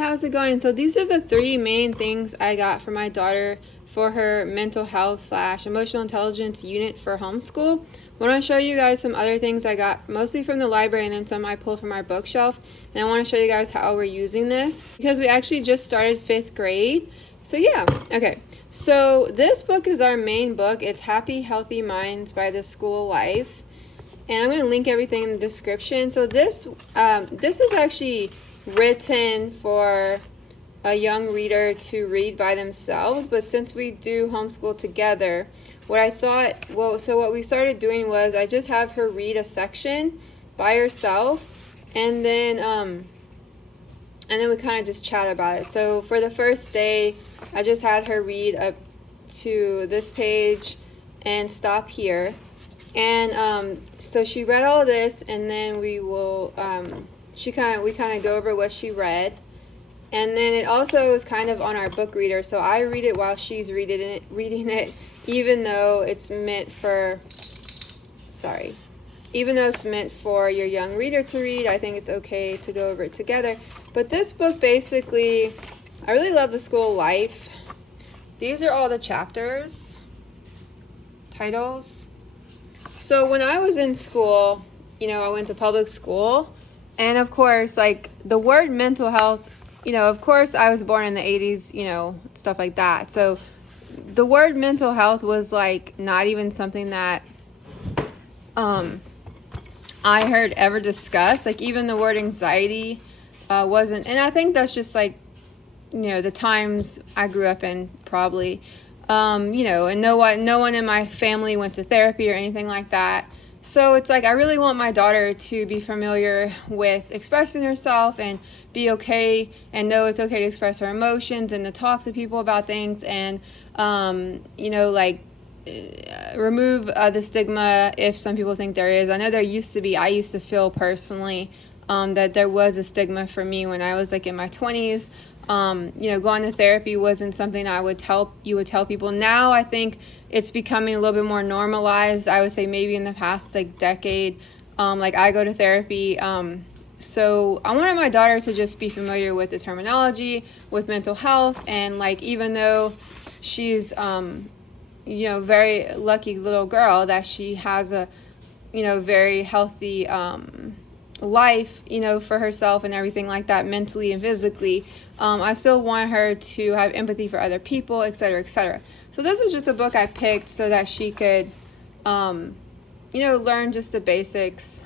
how's it going? So these are the three main things I got for my daughter for her mental health / emotional intelligence unit for homeschool. I want to show you guys some other things I got mostly from the library and then some I pulled from our bookshelf. And I want to show you guys how we're using this because we actually just started 5th grade. So yeah, okay. So this book is our main book. It's Happy Healthy Minds by the School of Life. And I'm going to link everything in the description. So this is actually written for a young reader to read by themselves, but since we do homeschool together, what we started doing was I just have her read a section by herself, and then we kind of just chat about it. So for the first day, I just had her read up to this page and stop here, and so she read all of this, and then we kind of go over what she read. And then it also is kind of on our book reader, so I read it while she's reading it, even though it's meant for your young reader to read. I think it's okay to go over it together. But this book basically, I really love the School of Life. These are all the chapters, titles. So when I was in school, I went to public school, and of course, like the word mental health, of course I was born in the 80s, stuff like that. So the word mental health was like not even something that I heard ever discussed. Like even the word anxiety wasn't, and I think that's just like, the times I grew up in probably, and no one in my family went to therapy or anything like that. So it's like I really want my daughter to be familiar with expressing herself and be okay and know it's okay to express her emotions and to talk to people about things and, remove the stigma if some people think there is. I know there used to be. I used to feel personally that there was a stigma for me when I was like in my 20s. Going to therapy wasn't something you would tell people. Now I think it's becoming a little bit more normalized. I would say maybe in the past decade, I go to therapy. So I wanted my daughter to just be familiar with the terminology, with mental health, and even though she's very lucky little girl that she has a very healthy life for herself and everything like that, mentally and physically, I still want her to have empathy for other people, etc., etc. So this was just a book I picked so that she could learn just the basics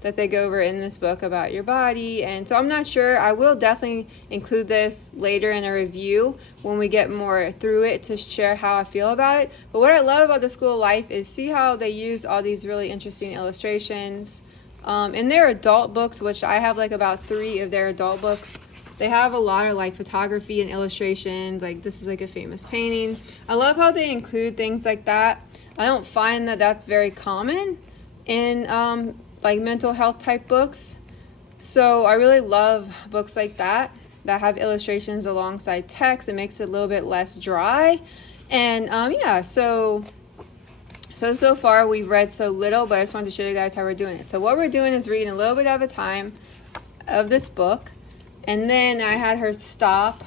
that they go over in this book about your body. And so I'm not sure, I will definitely include this later in a review when we get more through it to share how I feel about it. But what I love about the School of Life is see how they used all these really interesting illustrations. In their adult books, which I have about 3 of their adult books, they have a lot of photography and illustrations. This is a famous painting. I love how they include things like that. I don't find that that's very common in mental health type books. So I really love books like that have illustrations alongside text. It makes it a little bit less dry. And so far we've read so little, but I just wanted to show you guys how we're doing it. So what we're doing is reading a little bit at a time of this book, and then I had her stop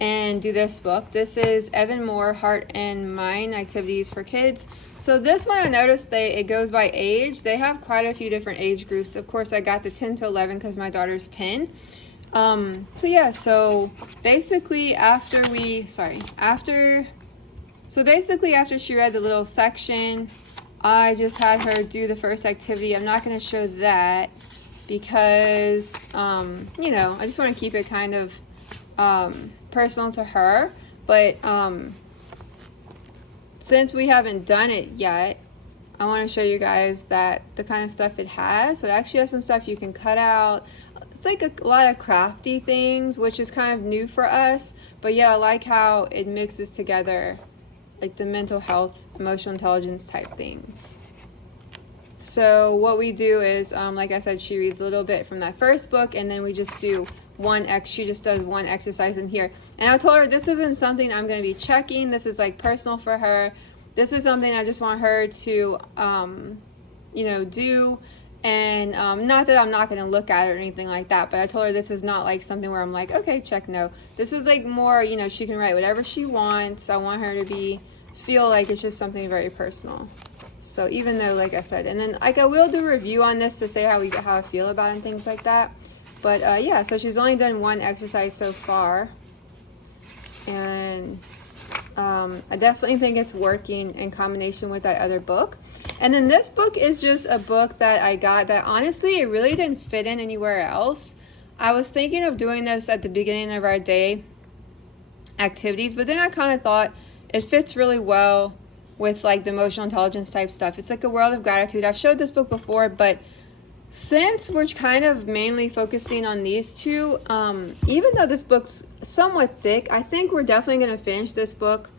and do this book. This is Evan Moore, Heart and Mind Activities for Kids. So this one I noticed it goes by age. They have quite a few different age groups. Of course, I got the 10 to 11 because my daughter's 10. So basically after she read the little section, I just had her do the first activity. I'm not going to show that because, I just want to keep it kind of personal to her. But since we haven't done it yet, I want to show you guys that the kind of stuff it has. So it actually has some stuff you can cut out. It's a lot of crafty things, which is kind of new for us. But yeah, I like how it mixes together the mental health, emotional intelligence type things. So what we do is, like I said, she reads a little bit from that first book, and then we just do she just does one exercise in here. And I told her this isn't something I'm going to be checking. This is personal for her. This is something I just want her to, do And not that I'm not going to look at it or anything like that, but I told her this is not like something where I'm like, okay, check, no. This is like more, you know, she can write whatever she wants. I want her to feel like it's just something very personal. So even though, like I said, and then like I will do a review on this to say how I feel about it and things like that. But yeah, so she's only done one exercise so far. And I definitely think it's working in combination with that other book. And then this book is just a book that I got that honestly, it really didn't fit in anywhere else. I was thinking of doing this at the beginning of our day activities, but then I kind of thought it fits really well with like the emotional intelligence type stuff. It's like a world of gratitude. I've showed this book before, but since we're kind of mainly focusing on these two, even though this book's somewhat thick, I think we're definitely going to finish this book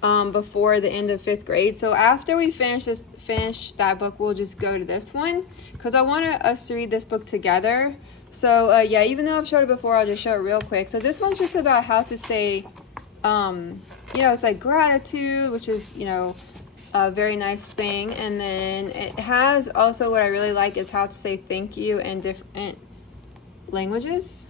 before the end of 5th grade. So after we finish that book, we'll just go to this one because I want us to read this book together. So yeah, even though I've showed it before, I'll just show it real quick. So this one's just about how to say, you know, it's like gratitude, which is, you know, a very nice thing. And then it has also what I really like is how to say thank you in different languages.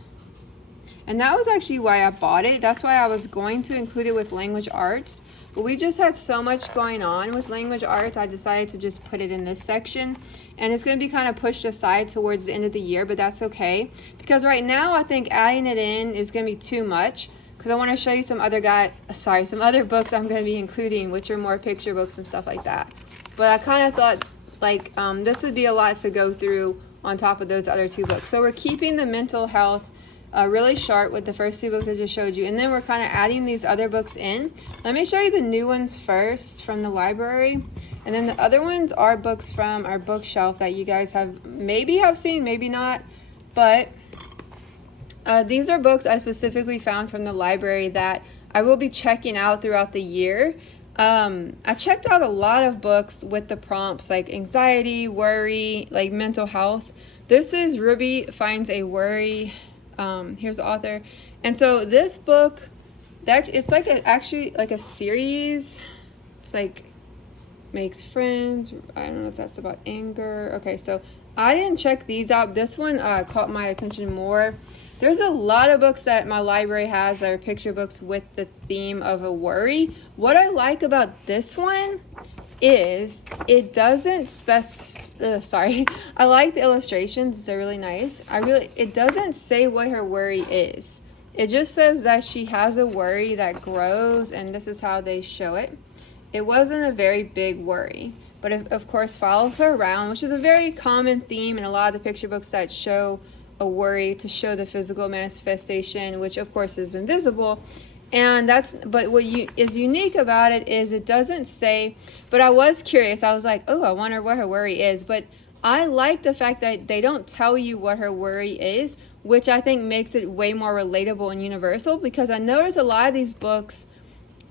And that was actually why I bought it. That's why I was going to include it with language arts. But we just had so much going on with language arts, I decided to just put it in this section. And it's going to be kind of pushed aside towards the end of the year, but that's okay. Because right now, I think adding it in is going to be too much. Because I want to show you some other books I'm going to be including, which are more picture books and stuff like that. But I kind of thought, like, this would be a lot to go through on top of those other 2 books. So we're keeping the mental health really short with the first 2 books I just showed you. And then we're kind of adding these other books in. Let me show you the new ones first from the library. And then the other ones are books from our bookshelf that you guys maybe have seen, maybe not. But these are books I specifically found from the library that I will be checking out throughout the year. I checked out a lot of books with the prompts like anxiety, worry, like mental health. This is Ruby Finds a Worry. Here's the author. And so this book, it's like actually like a series. It's like makes friends. I don't know if that's about anger. Okay, so I didn't check these out. This one caught my attention more. There's a lot of books that my library has that are picture books with the theme of a worry. What I like about this one is it doesn't I like the illustrations. They're really nice. It doesn't say what her worry is. It just says that she has a worry that grows, and this is how they show it. It wasn't a very big worry, but it, of course, follows her around, which is a very common theme in a lot of the picture books that show a worry to show the physical manifestation, which of course is invisible. But what is unique about it is it doesn't say, but I was curious. I was like, oh, I wonder what her worry is. But I like the fact that they don't tell you what her worry is, which I think makes it way more relatable and universal, because I notice a lot of these books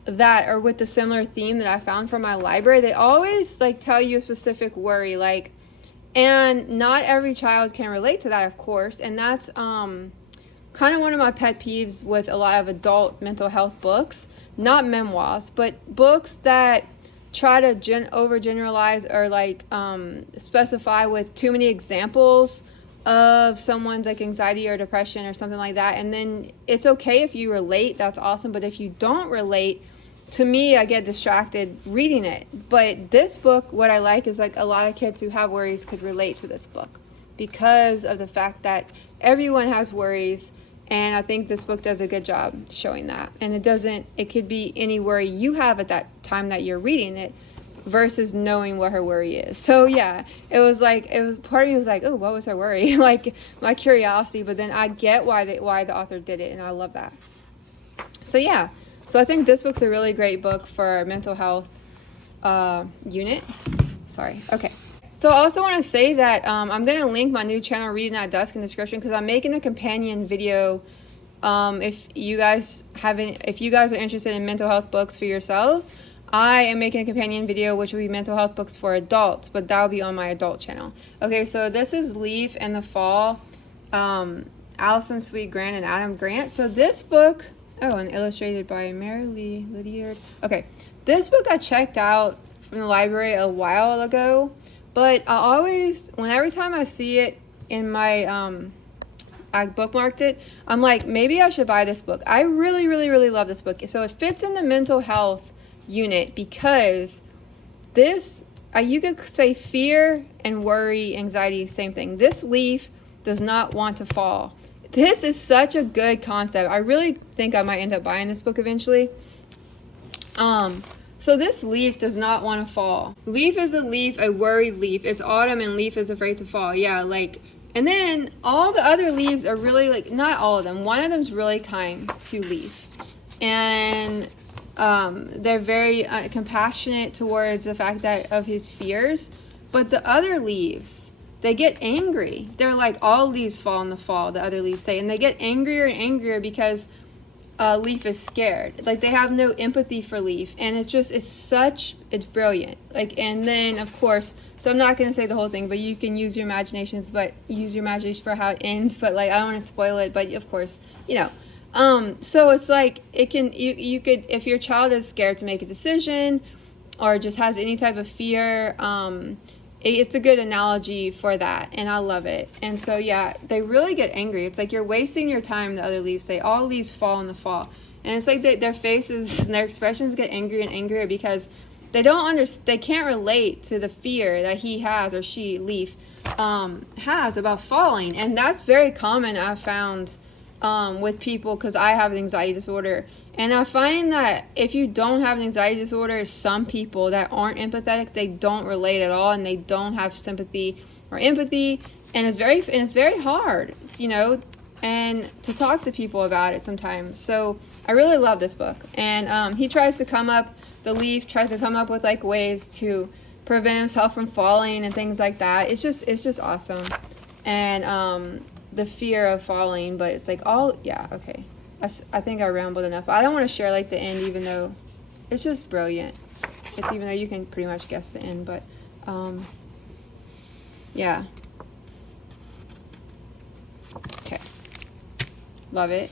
that are with the similar theme that I found from my library, they always like tell you a specific worry, like, and not every child can relate to that, of course. And that's kind of one of my pet peeves with a lot of adult mental health books, not memoirs, but books that try to overgeneralize or like specify with too many examples of someone's like anxiety or depression or something like that. And then it's okay if you relate, that's awesome. But if you don't relate, to me, I get distracted reading it. But this book, what I like is like a lot of kids who have worries could relate to this book because of the fact that everyone has worries. And I think this book does a good job showing that. And it could be any worry you have at that time that you're reading it versus knowing what her worry is. So yeah, part of me was like, oh, what was her worry? Like my curiosity, but then I get why the author did it, and I love that. So yeah, so I think this book's a really great book for mental health unit. Sorry. Okay. So I also want to say that I'm going to link my new channel, Reading at Dusk, in the description, because I'm making a companion video. If you guys are interested in mental health books for yourselves, I am making a companion video which will be mental health books for adults, but that will be on my adult channel. Okay, so this is Leaf in the Fall, Allison Sweet Grant and Adam Grant. So this book, and illustrated by Mary Lee Lydiard. Okay, this book I checked out from the library a while ago, But I always, every time I see it in my, I bookmarked it, I'm like, maybe I should buy this book. I really, really, really love this book. So it fits in the mental health unit because this, you could say fear and worry, anxiety, same thing. This leaf does not want to fall. This is such a good concept. I really think I might end up buying this book eventually. So this leaf does not want to fall. Leaf is a leaf, a worried leaf. It's autumn and leaf is afraid to fall. Yeah, like, and then all the other leaves are really like, not all of them. One of them's really kind to leaf. And they're very compassionate towards the fact that of his fears. But the other leaves, they get angry. They're like, all leaves fall in the fall, the other leaves say. And they get angrier and angrier because Leaf is scared. Like, they have no empathy for Leaf. And it's brilliant. Like, and then, of course, so I'm not going to say the whole thing, but you can use your imagination for how it ends. But, like, I don't want to spoil it. But, of course, so it's like, you could, if your child is scared to make a decision or just has any type of fear, it's a good analogy for that, and I love it. And so, yeah, they really get angry. It's like you're wasting your time, the other leaves say. All leaves fall in the fall. And it's like their faces and their expressions get angrier and angrier because they can't relate to the fear that he has, or she, Leaf, has about falling. And that's very common, I've found, with people, because I have an anxiety disorder. And I find that if you don't have an anxiety disorder, some people that aren't empathetic, they don't relate at all, and they don't have sympathy or empathy, and it's very hard, and to talk to people about it sometimes. So I really love this book, and the Leaf tries to come up with like ways to prevent himself from falling and things like that. It's just awesome, and the fear of falling, but it's like okay. I think I rambled enough. I don't want to share like the end, even though it's just brilliant. Even though you can pretty much guess the end, but yeah. Okay. Love it.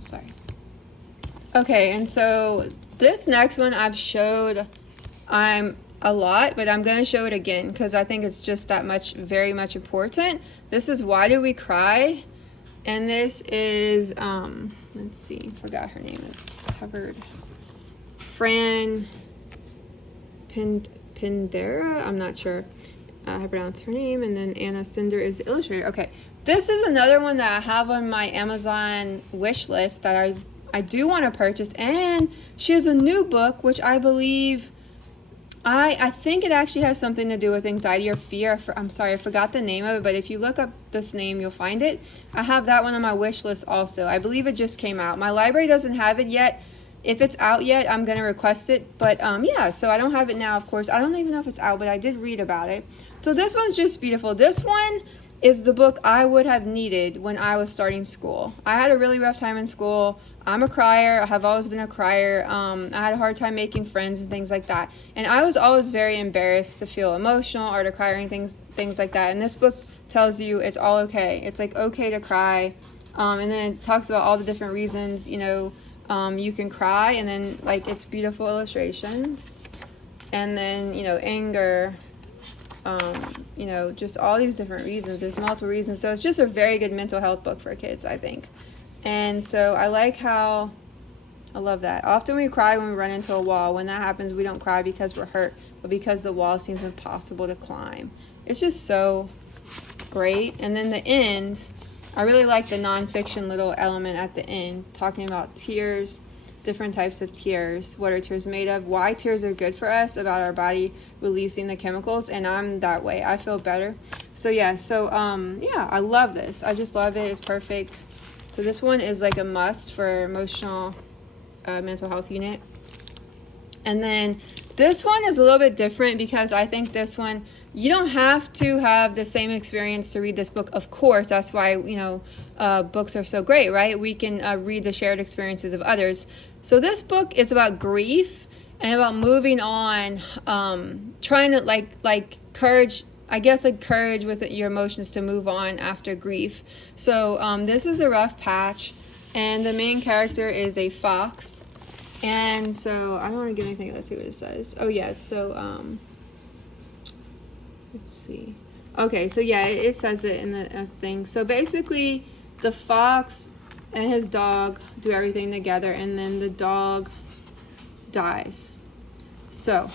Sorry. Okay, and so this next one I've showed a lot, but I'm going to show it again because I think it's just that much, very much important. This is Why Do We Cry? And this is, let's see, forgot her name. It's covered. Fran Pindera? I'm not sure how to pronounce her name. And then Anna Cinder is the illustrator. Okay, this is another one that I have on my Amazon wish list that I do want to purchase. And she has a new book, which I believe, I think it actually has something to do with anxiety or fear. I'm sorry, I forgot the name of it, but if you look up this name, you'll find it. I have that one on my wish list also. I believe it just came out. My library doesn't have it yet. If it's out yet, I'm going to request it. But yeah, so I don't have it now, of course. I don't even know if it's out, but I did read about it. So this one's just beautiful. This one is the book I would have needed when I was starting school. I had a really rough time in school. I'm a crier. I have always been a crier. I had a hard time making friends and things like that. And I was always very embarrassed to feel emotional or to cry or things like that. And this book tells you it's all okay. It's like okay to cry. And then it talks about all the different reasons, you can cry. And then like it's beautiful illustrations. And then, anger, just all these different reasons. There's multiple reasons. So it's just a very good mental health book for kids, I think. And so I love that. Often we cry when we run into a wall. When that happens, we don't cry because we're hurt, but because the wall seems impossible to climb. It's just so great. And then the end, I really like the nonfiction little element at the end, talking about tears, different types of tears. What are tears made of? Why tears are good for us, about our body releasing the chemicals. And I'm that way. I feel better. So yeah, I love this. I just love it. It's perfect. So this one is like a must for emotional mental health unit. And then this one is a little bit different because I think this one, you don't have to have the same experience to read this book. Of course, that's why, books are so great, right? We can read the shared experiences of others. So this book is about grief and about moving on, trying to like courage, I guess, like courage with your emotions to move on after grief. So this is a rough patch, and the main character is a fox. And so I don't want to give anything. Let's see what it says. Oh yeah, so let's see. Okay, so yeah, it says it in the thing. So basically, the fox and his dog do everything together, and then the dog dies. So,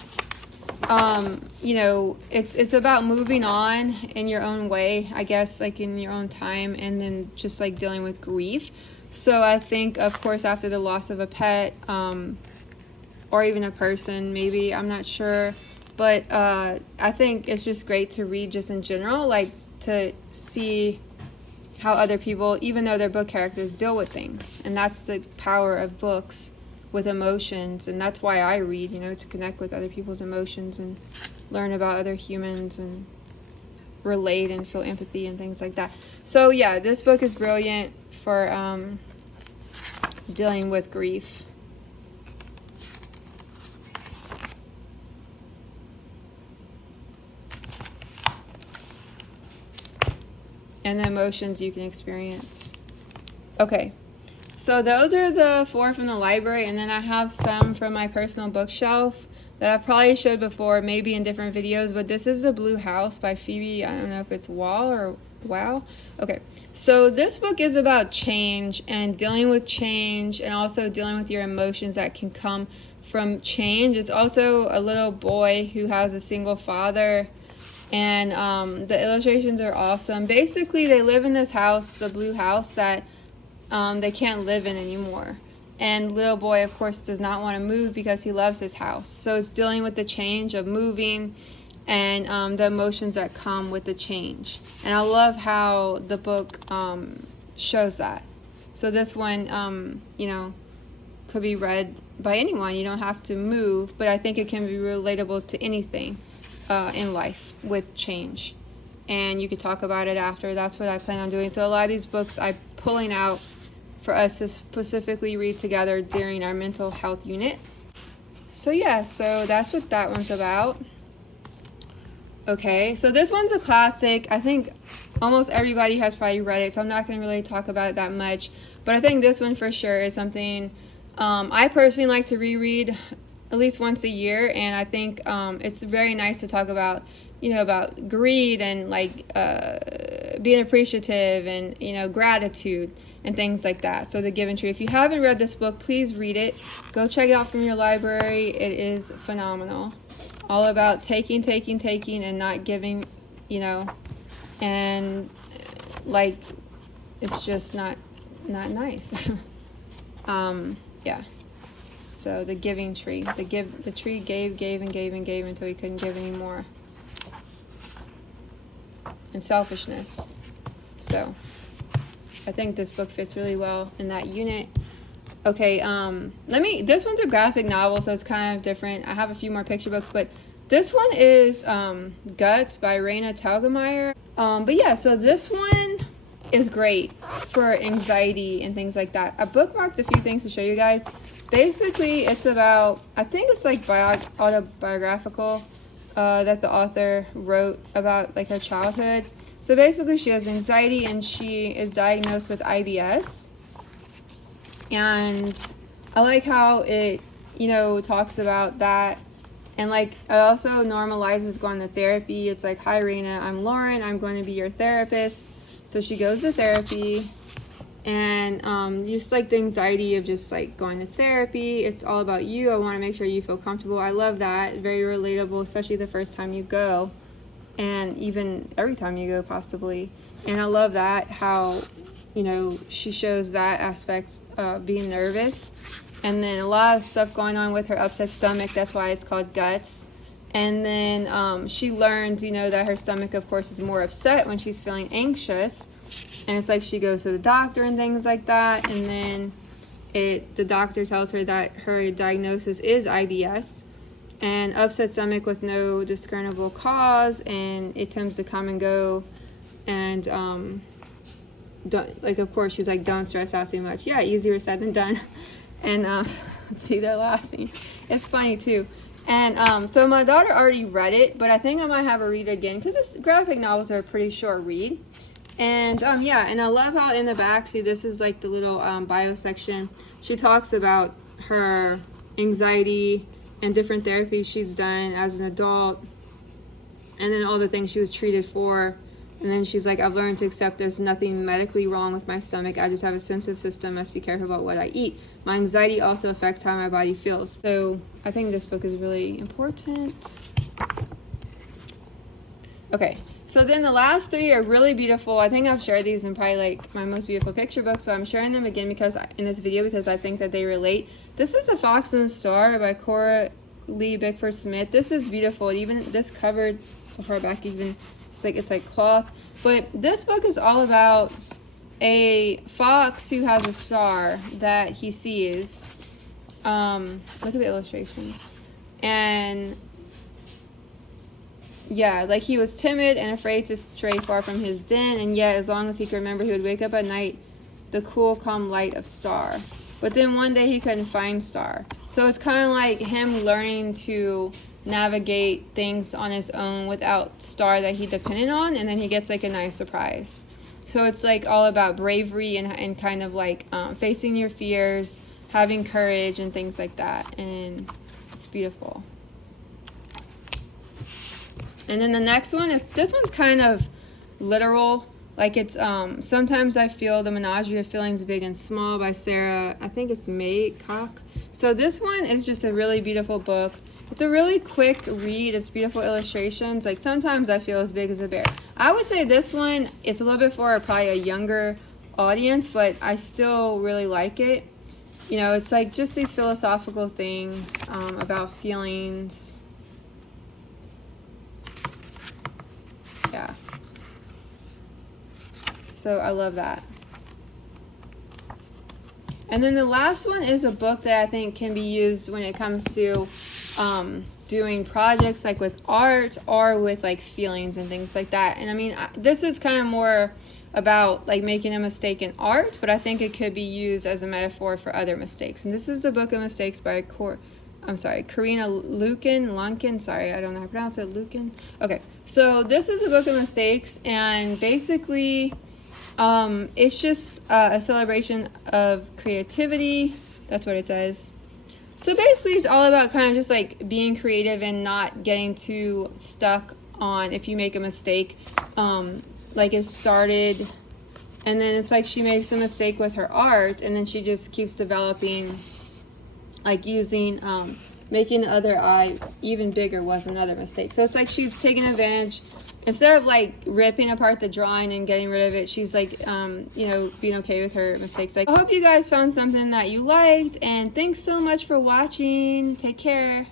you know, it's about moving on in your own way, I guess, like in your own time, and then just like dealing with grief. So I think, of course, after the loss of a pet, or even a person, maybe, I'm not sure. But I think it's just great to read just in general, like to see how other people, even though they're book characters, deal with things. And that's the power of books with emotions. And that's why I read, you know, to connect with other people's emotions and learn about other humans and relate and feel empathy and things like that. So yeah, this book is brilliant for dealing with grief. And the emotions you can experience. Okay, so those are the 4 from the library, and then I have some from my personal bookshelf that I probably showed before, maybe in different videos, but this is The Blue House by Phoebe, I don't know if it's Wall or Wow. Okay, so this book is about change and dealing with change, and also dealing with your emotions that can come from change. It's also a little boy who has a single father, and the illustrations are awesome. Basically, they live in this house, the blue house, that they can't live in anymore. And little boy, of course, does not want to move because he loves his house. So it's dealing with the change of moving and the emotions that come with the change. And I love how the book shows that. So this one, you know, could be read by anyone. You don't have to move, but I think it can be relatable to anything in life with change. And you could talk about it after. That's what I plan on doing. So a lot of these books I'm pulling out for us to specifically read together during our mental health unit. So yeah, so that's what that one's about. Okay, so this one's a classic. I think almost everybody has probably read it, so I'm not going to really talk about it that much. But I think this one for sure is something I personally like to reread at least once a year, and I think it's very nice to talk about, you know, about greed and like being appreciative and, you know, gratitude and things like that. So The Given Tree. If you haven't read this book, please read it. Go check it out from your library. It is phenomenal. All about taking and not giving, you know, and like it's just not nice. Yeah. So The Giving Tree. The tree gave and gave and gave until he couldn't give anymore. And selfishness. So I think this book fits really well in that unit. Okay, this one's a graphic novel, so it's kind of different. I have a few more picture books, but this one is Guts by Raina Telgemeier. But yeah, so this one is great for anxiety and things like that. I bookmarked a few things to show you guys. Basically, it's about, I think it's like autobiographical that the author wrote about like her childhood. So basically, she has anxiety and she is diagnosed with IBS. And I like how it, you know, talks about that. And like it also normalizes going to therapy. It's like, hi Raina, I'm Lauren, I'm going to be your therapist. So she goes to therapy, and just like the anxiety of just like going to therapy, it's all about you. I want to make sure you feel comfortable. I love that. Very relatable, especially the first time you go, and even every time you go possibly. And I love that, how, you know, she shows that aspect of being nervous. And then a lot of stuff going on with her upset stomach. That's why it's called Guts. And then she learns, you know, that her stomach, of course, is more upset when she's feeling anxious. And it's like she goes to the doctor and things like that. And then the doctor tells her that her diagnosis is IBS. And upset stomach with no discernible cause. And it tends to come and go. And, like, of course, she's like, don't stress out too much. Yeah, easier said than done. And see, they're laughing. It's funny too. And so my daughter already read it, but I think I might have her read it again because graphic novels are a pretty short read. And yeah, and I love how in the back, see, this is like the little bio section. She talks about her anxiety and different therapies she's done as an adult. and then all the things she was treated for. And then she's like, I've learned to accept there's nothing medically wrong with my stomach. I just have a sensitive system. Must be careful about what I eat. My anxiety also affects how my body feels. So I think this book is really important. Okay, so then the last three are really beautiful. I think I've shared these in probably like my most beautiful picture books, but I'm sharing them again because in this video because I think that they relate. This is A Fox and the Star by Cora Lee Bickford Smith. This is beautiful. Even this cover, the hardback, even it's like cloth. But this book is all about a fox who has a star that he sees. Look at the illustrations. And yeah, like he was timid and afraid to stray far from his den, and yet as long as he could remember, he would wake up at night the cool, calm light of Star. But then one day he couldn't find Star. So it's kind of like him learning to navigate things on his own without Star that he depended on, and then he gets like a nice surprise. So it's like all about bravery and kind of like facing your fears, having courage and things like that, and it's beautiful. And then the next one is, this one's kind of literal, like it's Sometimes I Feel the Menagerie of Feelings Big and Small by Sarah, I think it's Maycock. So this one is just a really beautiful book. It's a really quick read. It's beautiful illustrations. Like Sometimes I Feel as Big as a Bear. I would say this one, it's a little bit for probably a younger audience, but I still really like it. You know, it's like just these philosophical things about feelings. Yeah. So I love that. And then the last one is a book that I think can be used when it comes to doing projects like with art or with like feelings and things like that. And I mean, this is kind of more about like making a mistake in art, but I think it could be used as a metaphor for other mistakes. And this is the Book of Mistakes by Karina Lunkin. Sorry, I don't know how to pronounce it. Lukin. Okay, so this is the Book of Mistakes, and basically it's just a celebration of creativity. That's what it says. So basically it's all about kind of just like being creative and not getting too stuck on if you make a mistake. Like it started, and then it's like she makes a mistake with her art, and then she just keeps developing, like using making the other eye even bigger was another mistake. So it's like she's taking advantage, instead of like ripping apart the drawing and getting rid of it, she's like you know, being okay with her mistakes. Like, I hope you guys found something that you liked, and thanks so much for watching. Take care.